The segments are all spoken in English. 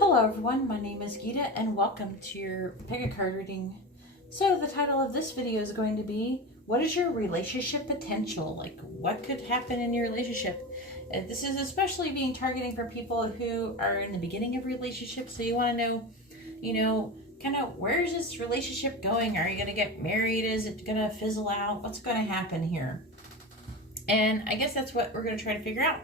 Hello everyone, my name is Gita and welcome to your pick a card reading. So the title of this video is going to be, what is your relationship potential? Like what could happen in your relationship? And this is especially being targeting for people who are in the beginning of relationships. So you want to know, kind of where is this relationship going? Are you going to get married? Is it going to fizzle out? What's going to happen here? And I guess that's what we're going to try to figure out.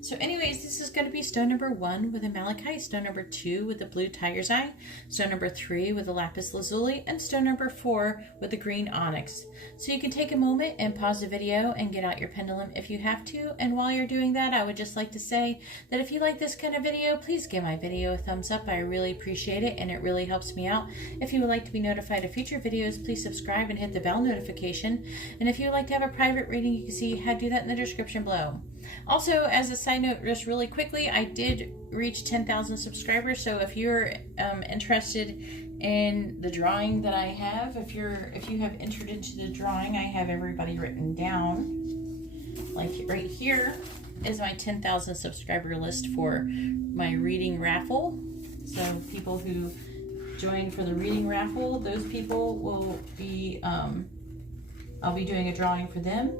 So anyways, this is going to be stone number 1 with a malachite, stone number 2 with the blue tiger's eye, stone number 3 with the lapis lazuli, and stone number 4 with the green onyx. So you can take a moment and pause the video and get out your pendulum if you have to. And while you're doing that, I would just like to say that if you like this kind of video, please give my video a thumbs up. I really appreciate it and it really helps me out. If you would like to be notified of future videos, please subscribe and hit the bell notification. And if you would like to have a private reading, you can see how to do that in the description below. Also, as a side note, just really quickly, I did reach 10,000 subscribers. So if you're interested in the drawing that I have, if you have entered into the drawing, I have everybody written down. Like right here is my 10,000 subscriber list for my reading raffle. So people who join for the reading raffle, those people will be, I'll be doing a drawing for them.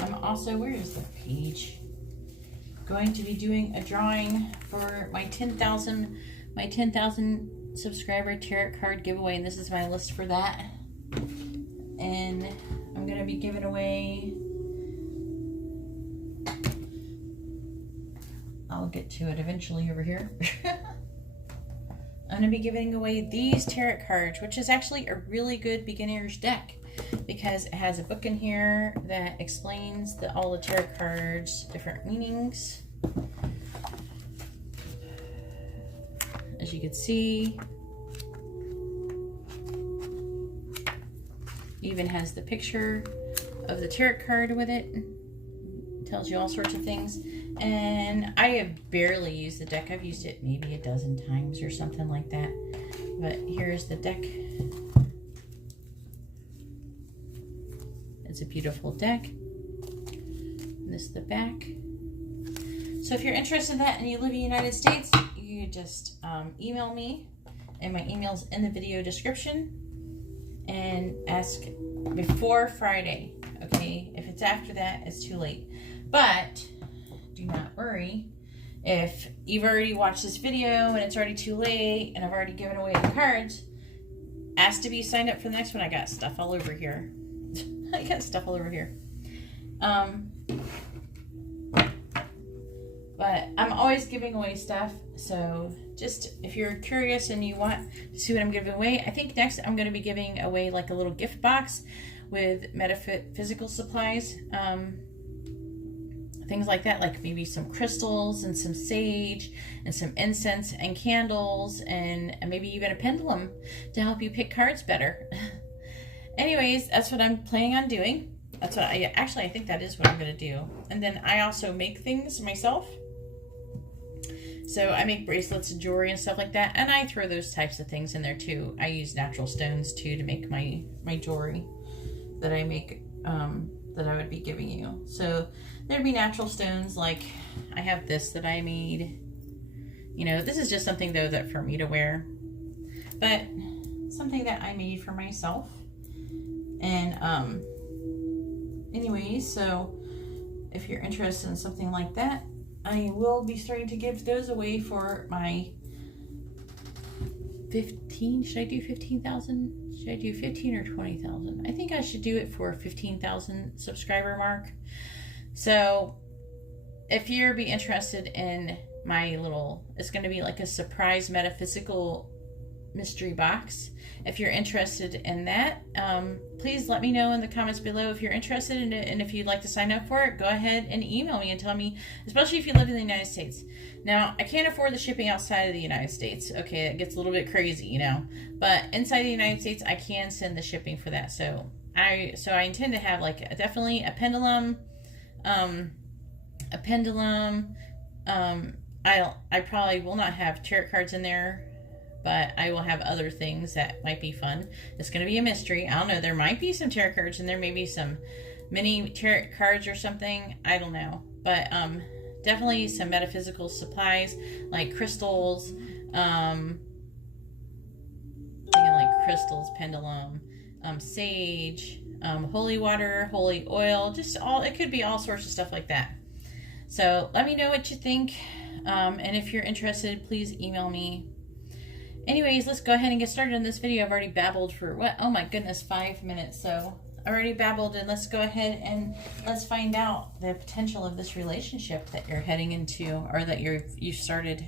I'm also, where is the page? Going to be doing a drawing for my 10,000 subscriber tarot card giveaway, and this is my list for that. And I'm going to be giving away, I'll get to it eventually over here. I'm going to be giving away these tarot cards, which is actually a really good beginner's deck, because it has a book in here that explains all the tarot cards, different meanings. As you can see, even has the picture of the tarot card with it. It tells you all sorts of things. And I have barely used the deck. I've used it maybe a dozen times or something like that. But here's the deck. It's a beautiful deck. And this is the back. So if you're interested in that and you live in the United States, you just email me, and my email's in the video description, and ask before Friday, okay? If it's after that, it's too late. But do not worry. If you've already watched this video and it's already too late and I've already given away the cards, ask to be signed up for the next one. I got stuff all over here. I got stuff all over here. But I'm always giving away stuff. So just if you're curious and you want to see what I'm giving away, I think next I'm going to be giving away like a little gift box with metaphysical supplies. Things like that, like maybe some crystals and some sage and some incense and candles and maybe even a pendulum to help you pick cards better. Anyways, that's what I'm planning on doing. That's what I think that is what I'm going to do. And then I also make things myself. So I make bracelets and jewelry and stuff like that. And I throw those types of things in there too. I use natural stones too to make my jewelry that I make, that I would be giving you. So there'd be natural stones, like I have this that I made. You know, this is just something though that for me to wear. But something that I made for myself. And anyways, so if you're interested in something like that, I will be starting to give those away for my 15. Should I do 15,000? Should I do 15 or 20,000? I think I should do it for a 15,000 subscriber mark. So if you're be interested in my little, it's going to be like a surprise metaphysical mystery box. If you're interested in that, please let me know in the comments below if you're interested in it, and if you'd like to sign up for it, go ahead and email me and tell me, especially if you live in the United States. Now, I can't afford the shipping outside of the United States. Okay, it gets a little bit crazy, you know, but inside the United States, I can send the shipping for that. So I intend to have like definitely a pendulum, I probably will not have tarot cards in there, but I will have other things that might be fun. It's going to be a mystery. I don't know. There might be some tarot cards in there, maybe some mini tarot cards or something. I don't know. But definitely some metaphysical supplies like crystals, thinking like crystals, pendulum, sage, holy water, holy oil, just all, it could be all sorts of stuff like that. So let me know what you think. And if you're interested, please email me. Anyways, let's go ahead and get started on this video. I've already babbled for what? Oh my goodness, 5 minutes. So I already babbled, and let's go ahead and let's find out the potential of this relationship that you're heading into, or that you've started.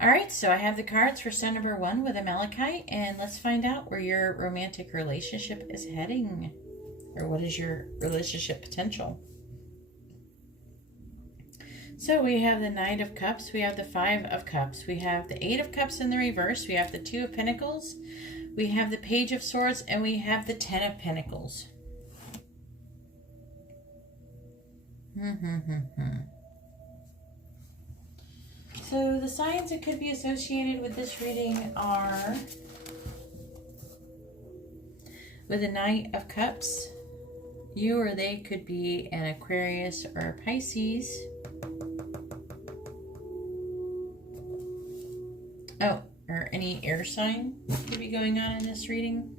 All right, so I have the cards for stone number 1 with a malachite, and let's find out where your romantic relationship is heading, or what is your relationship potential. So we have the Knight of Cups, we have the 5 of Cups, we have the 8 of Cups in the reverse, we have the 2 of Pentacles, we have the Page of Swords, and we have the 10 of Pentacles. So the signs that could be associated with this reading are with the Knight of Cups, you or they could be an Aquarius or a Pisces. Oh, or any air sign could be going on in this reading.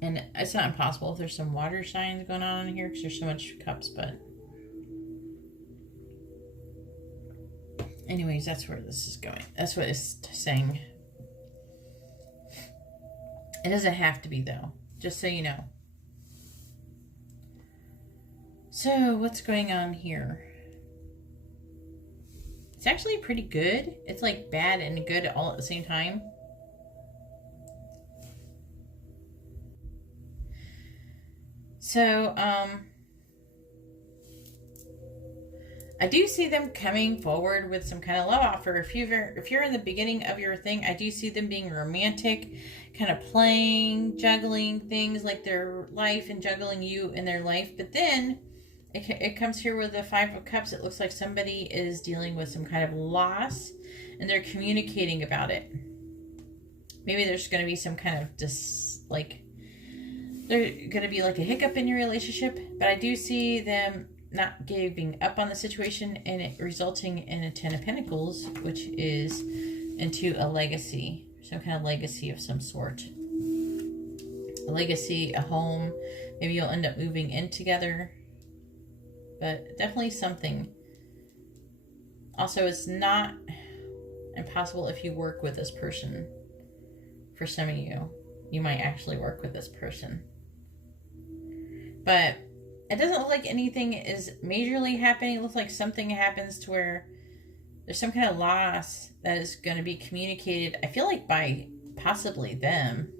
And it's not impossible if there's some water signs going on in here because there's so much cups, but anyways, that's where this is going. That's what it's saying. It doesn't have to be, though, just so you know. So what's going on here? It's actually pretty good. It's like bad and good all at the same time. So, I do see them coming forward with some kind of love offer. If you're in the beginning of your thing, I do see them being romantic, kind of playing, juggling things like their life and juggling you in their life. But then it comes here with the 5 of Cups. It looks like somebody is dealing with some kind of loss and they're communicating about it. Maybe there's going to be some kind of there's going to be like a hiccup in your relationship, but I do see them not giving up on the situation and it resulting in a 10 of Pentacles, which is into a legacy, some kind of legacy of some sort. A legacy, a home, maybe you'll end up moving in together. But definitely something. Also, it's not impossible if you work with this person. For some of you, you might actually work with this person. But it doesn't look like anything is majorly happening. It looks like something happens to where there's some kind of loss that is going to be communicated. I feel like by possibly them.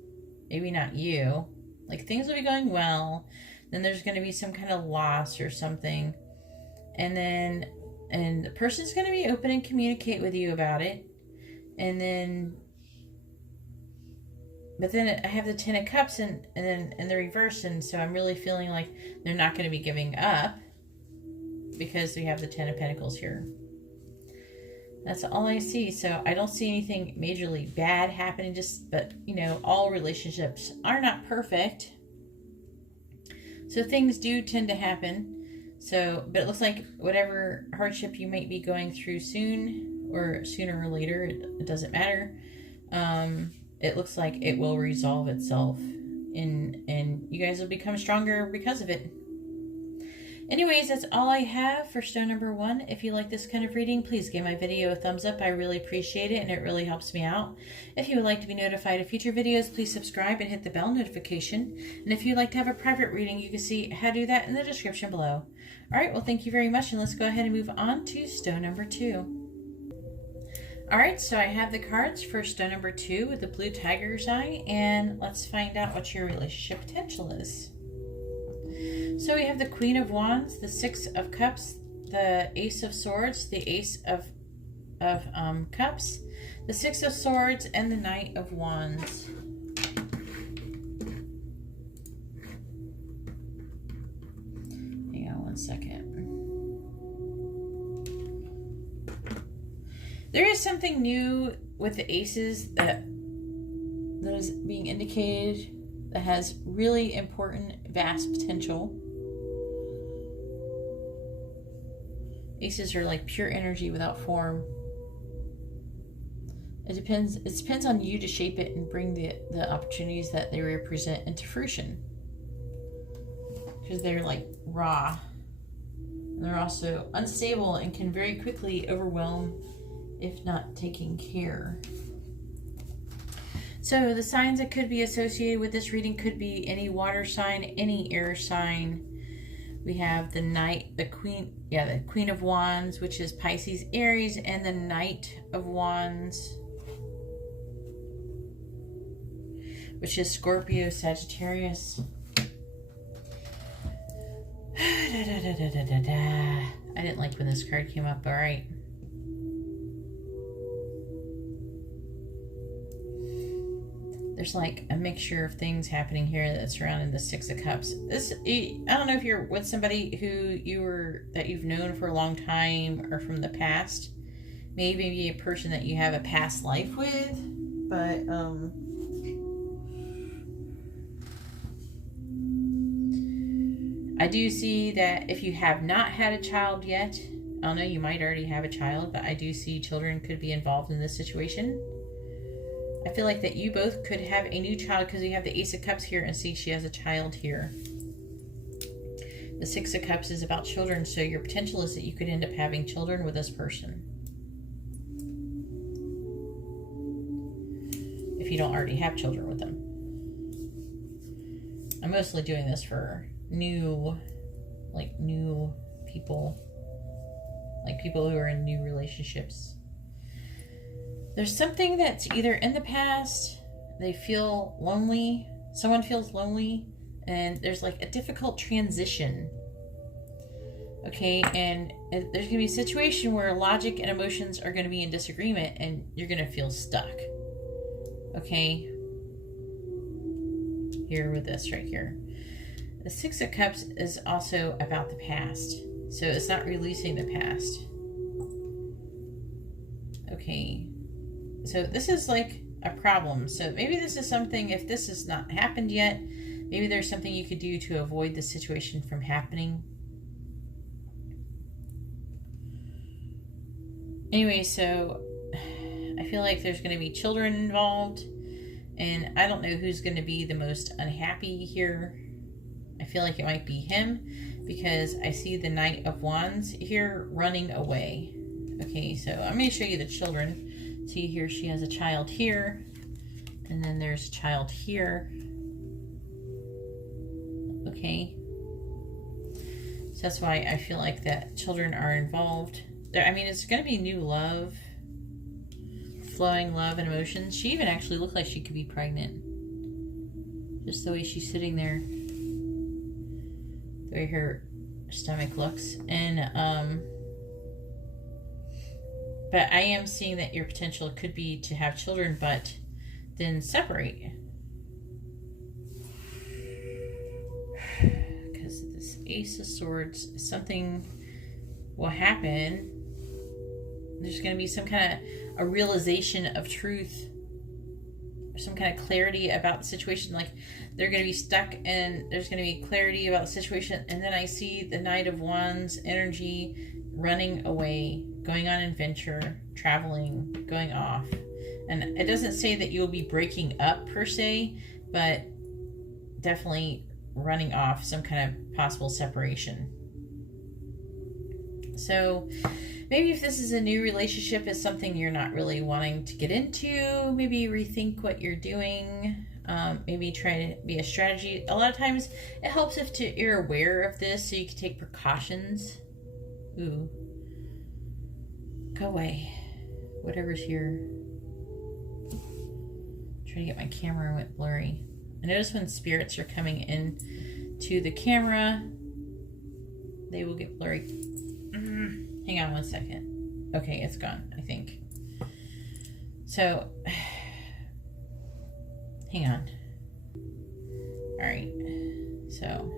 Maybe not you. Like things will be going well. Then there's going to be some kind of loss or something. And the person's going to be open and communicate with you about it. And then, but then I have the 10 of Cups and then in the reverse. And so I'm really feeling like they're not going to be giving up because we have the 10 of Pentacles here. That's all I see. So I don't see anything majorly bad happening, but you know, all relationships are not perfect. So things do tend to happen. So, but it looks like whatever hardship you might be going through soon or sooner or later, it doesn't matter. It looks like it will resolve itself and you guys will become stronger because of it. Anyways, that's all I have for stone number 1. If you like this kind of reading, please give my video a thumbs up. I really appreciate it and it really helps me out. If you would like to be notified of future videos, please subscribe and hit the bell notification. And if you'd like to have a private reading, you can see how to do that in the description below. Alright, well thank you very much, and let's go ahead and move on to stone number 2. Alright, so I have the cards for stone number 2 with the blue tiger's eye, and let's find out what your relationship potential is. So we have the Queen of Wands, the 6 of Cups, the Ace of Swords, the Ace of Cups, the 6 of Swords, and the Knight of Wands. Hang on one second. There is something new with the aces that is being indicated. that has really important, vast potential. Aces are like pure energy without form. It depends on you to shape it and bring the opportunities that they represent into fruition. Because they're like raw. And they're also unstable and can very quickly overwhelm if not taken care. So the signs that could be associated with this reading could be any water sign, any air sign. We have the Queen of Wands, which is Pisces, Aries, and the Knight of Wands, which is Scorpio, Sagittarius. I didn't like when this card came up, all right. There's like a mixture of things happening here that's surrounding the Six of Cups. I don't know if you're with somebody that you've known for a long time or from the past. Maybe a person that you have a past life with, but I do see that if you have not had a child yet, I don't know, you might already have a child, but I do see children could be involved in this situation. I feel like that you both could have a new child because you have the Ace of Cups here and see she has a child here. The Six of Cups is about children, so your potential is that you could end up having children with this person. If you don't already have children with them. I'm mostly doing this for new people. Like people who are in new relationships. There's something that's either in the past, they feel lonely, someone feels lonely, and there's like a difficult transition. Okay, and there's going to be a situation where logic and emotions are going to be in disagreement and you're going to feel stuck. Okay, here with this right here. The Six of Cups is also about the past, so it's not releasing the past. Okay. So this is like a problem. So maybe this is something, if this has not happened yet, maybe there's something you could do to avoid the situation from happening. Anyway, so I feel like there's going to be children involved, and I don't know who's going to be the most unhappy here. I feel like it might be him because I see the Knight of Wands here running away. Okay, so I'm going to show you the children. See here, she has a child here, and then there's a child here. Okay, so that's why I feel like that children are involved. I mean, it's going to be new love, flowing love and emotions. She even actually looked like she could be pregnant, just the way she's sitting there, the way her stomach looks. And but I am seeing that your potential could be to have children, but then separate. Because this Ace of Swords, something will happen. There's going to be some kind of a realization of truth, or some kind of clarity about the situation. Like they're going to be stuck and there's going to be clarity about the situation. And then I see the Knight of Wands energy running away, going on adventure, traveling, going off. And it doesn't say that you'll be breaking up per se, but definitely running off, some kind of possible separation. So maybe if this is a new relationship, it's something you're not really wanting to get into, maybe rethink what you're doing. Maybe try to be a strategy. A lot of times it helps if you're aware of this so you can take precautions. Ooh. Go away. Whatever's here. Trying to get my camera went blurry. I notice when spirits are coming in to the camera, they will get blurry. Hang on one second. Okay, it's gone, I think. So, hang on. Alright. So,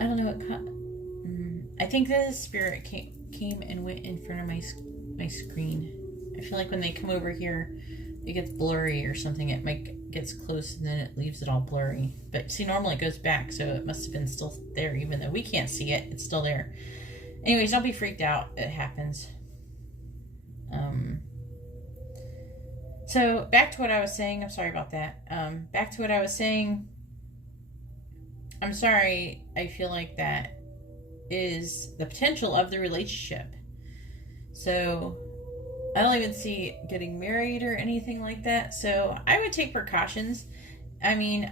I don't know what... I think the spirit came and went in front of my screen. I feel like when they come over here, it gets blurry or something. It might gets close and then it leaves it all blurry. But see, normally it goes back, so it must have been still there, even though we can't see it. It's still there. Anyways, don't be freaked out. It happens. So back to what I was saying. I'm sorry about that. Back to what I was saying. I'm sorry. I feel like that is the potential of the relationship. So I don't even see getting married or anything like that. So I would take precautions. I mean,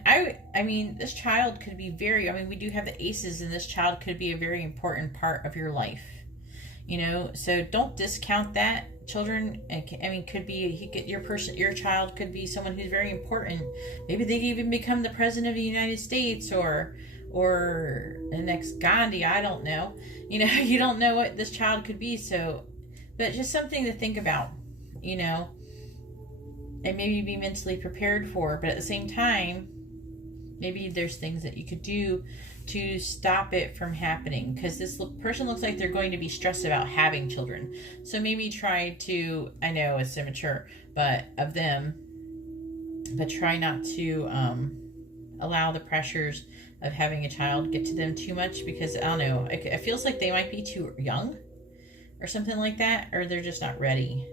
this child could be we do have the aces, and this child could be a very important part of your life. You know, so don't discount that. Children, could be your child could be someone who's very important. Maybe they even become the president of the United States or the next Gandhi. I don't know. You know, you don't know what this child could be. So, but just something to think about. You know, and maybe be mentally prepared for. But at the same time, maybe there's things that you could do to stop it from happening, because this person looks like they're going to be stressed about having children. So maybe try to, I know it's immature, but try not to allow the pressures of having a child get to them too much, because I don't know, it feels like they might be too young or something like that, or they're just not ready.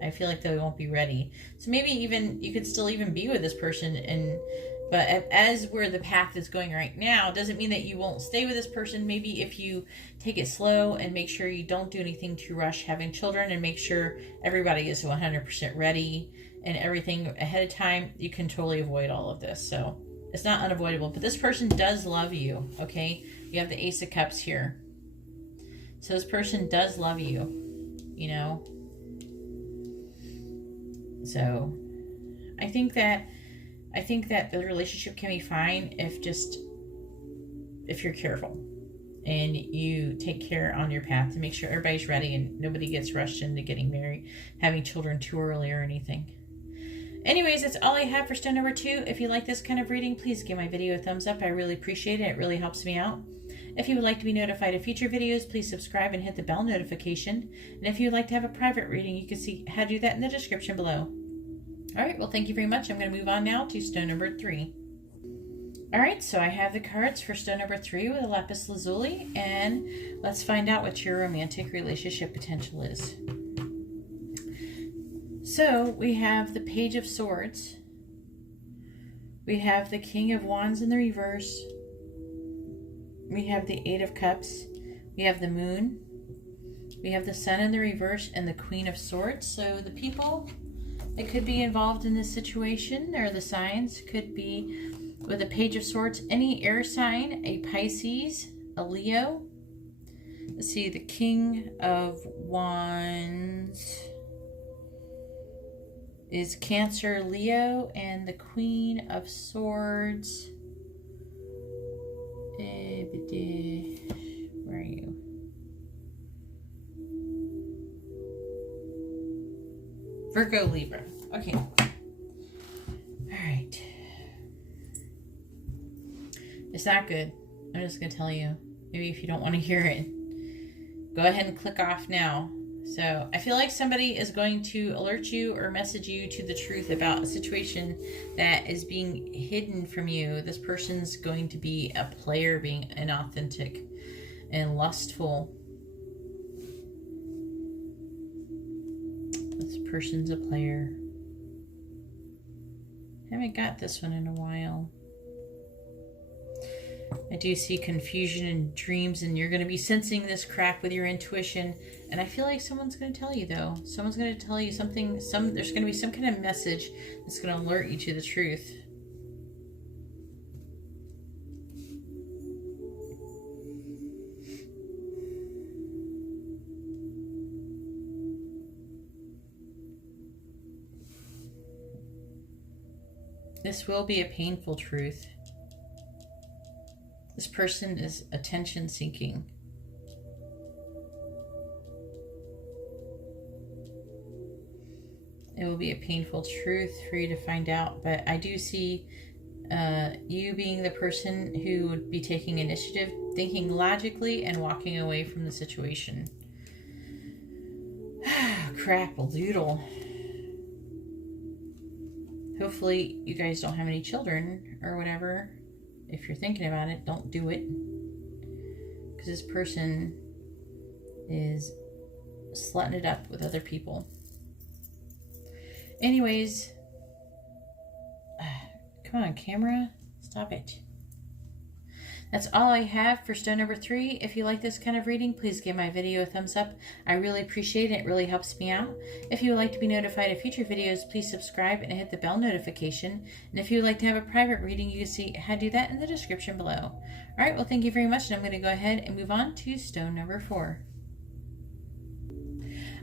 I feel like they won't be ready. So maybe even you could still even be with this person, but as where the path is going right now, doesn't mean that you won't stay with this person. Maybe if you take it slow and make sure you don't do anything to rush having children, and make sure everybody is 100% ready and everything ahead of time, you can totally avoid all of this. So it's not unavoidable, but this person does love you, okay? You have the Ace of Cups here. So this person does love you, you know? So I think that the relationship can be fine if you're careful and you take care on your path to make sure everybody's ready and nobody gets rushed into getting married, having children too early or anything. Anyways, that's all I have for stone number 2. If you like this kind of reading, please give my video a thumbs up. I really appreciate it. It really helps me out. If you would like to be notified of future videos, please subscribe and hit the bell notification. And if you'd like to have a private reading, you can see how to do that in the description below. All right, well, thank you very much. I'm going to move on now to stone number 3. All right, so I have the cards for stone number 3 with a lapis lazuli, and let's find out what your romantic relationship potential is. So we have the Page of Swords. We have the King of Wands in the reverse. We have the Eight of Cups. We have the Moon. We have the Sun in the reverse and the Queen of Swords. So the people that could be involved in this situation, or the signs, could be with a Page of Swords, any air sign, a Pisces, a Leo. Let's see, the King of Wands is Cancer, Leo, and the Queen of Swords. Where are you? Virgo, Libra. Okay. All right. It's not good. I'm just going to tell you. Maybe if you don't want to hear it, go ahead and click off now. So I feel like somebody is going to alert you or message you to the truth about a situation that is being hidden from you. This person's going to be a player, being inauthentic and lustful. This person's a player. Haven't got this one in a while. I do see confusion and dreams, and you're going to be sensing this crack with your intuition. And I feel like someone's going to tell you, though. Someone's going to tell you something. There's going to be some kind of message that's going to alert you to the truth. This will be a painful truth. This person is attention seeking. It will be a painful truth for you to find out, but I do see you being the person who would be taking initiative, thinking logically, and walking away from the situation. Crap-a-doodle. hopefully you guys don't have any children or whatever. If you're thinking about it, don't do it. Because this person is slutting it up with other people. Anyways, come on, camera. Stop it. That's all I have for stone number 3. If you like this kind of reading, please give my video a thumbs up. I really appreciate it. It really helps me out. If you would like to be notified of future videos, please subscribe and hit the bell notification. And if you would like to have a private reading, you can see how to do that in the description below. All right, well, thank you very much. And I'm going to go ahead and move on to stone number 4.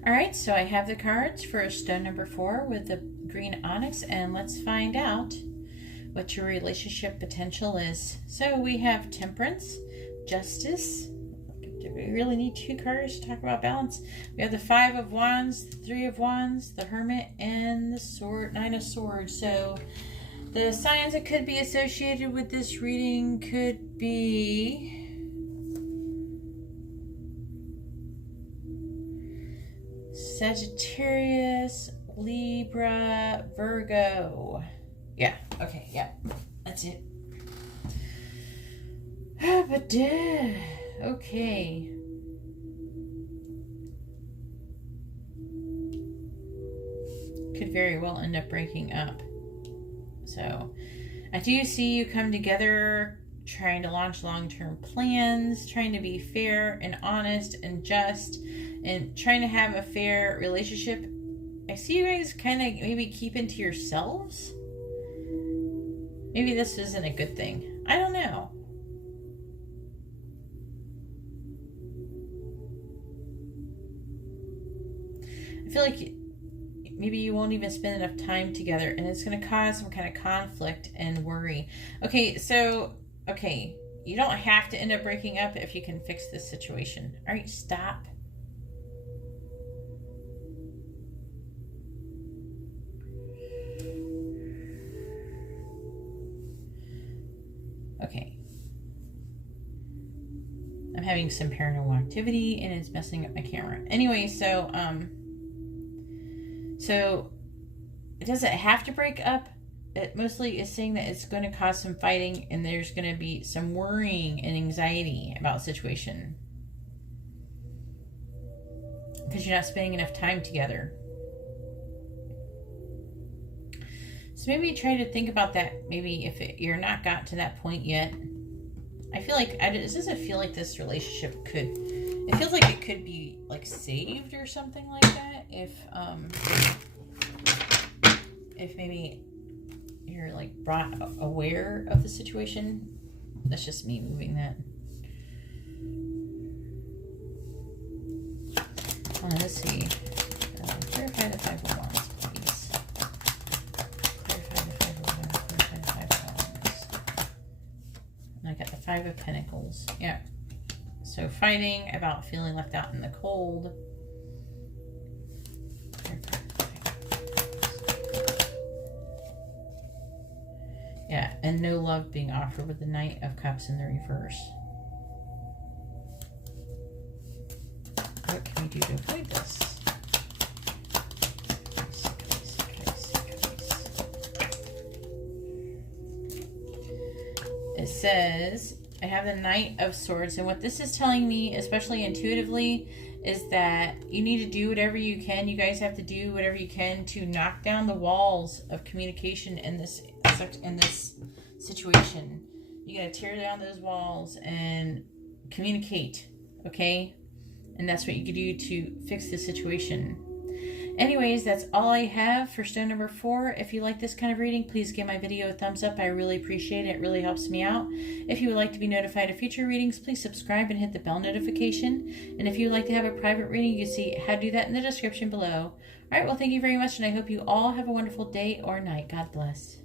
All right, so I have the cards for stone number 4 with the green onyx, and let's find out what your relationship potential is. So we have Temperance, Justice. Do we really need 2 cards to talk about balance? We have the 5 of Wands, the 3 of Wands, the Hermit, and the 9 of Swords. So the signs that could be associated with this reading could be Sagittarius, Libra, Virgo. Yeah, okay, yeah, that's it. Okay. Could very well end up breaking up. So, I do see you come together, trying to launch long-term plans, trying to be fair and honest and just, and trying to have a fair relationship. I see you guys kind of maybe keeping to yourselves. Maybe this isn't a good thing. I don't know. I feel like maybe you won't even spend enough time together, and it's going to cause some kind of conflict and worry. Okay, so, you don't have to end up breaking up if you can fix this situation. All right, stop. Okay. I'm having some paranormal activity and it's messing up my camera. Anyway, so it doesn't have to break up. It mostly is saying that it's going to cause some fighting and there's going to be some worrying and anxiety about the situation. Because you're not spending enough time together. So maybe try to think about that. Maybe if you're not got to that point yet. I feel like it doesn't feel like this relationship could. It feels like it could be like saved or something like that. If maybe you're like brought aware of the situation. That's just me moving that. Let's see. Clarify the 5 of Wands, please. Clarify the 5 of Wands. Clarify the 5 of Wands. And I got the 5 of Pentacles. Yeah. So fighting about feeling left out in the cold. Yeah, and no love being offered with the Knight of Cups in the reverse. What can we do to avoid this? It says, I have the Knight of Swords, and what this is telling me, especially intuitively, is that you need to do whatever you can. You guys have to do whatever you can to knock down the walls of communication in this situation. You gotta tear down those walls and communicate, okay? And that's what you can do to fix the situation. Anyways, that's all I have for stone number 4. If you like this kind of reading, please give my video a thumbs up. I really appreciate it. It really helps me out. If you would like to be notified of future readings, please subscribe and hit the bell notification. And if you would like to have a private reading, you can see how to do that in the description below. All right, well, thank you very much, and I hope you all have a wonderful day or night. God bless.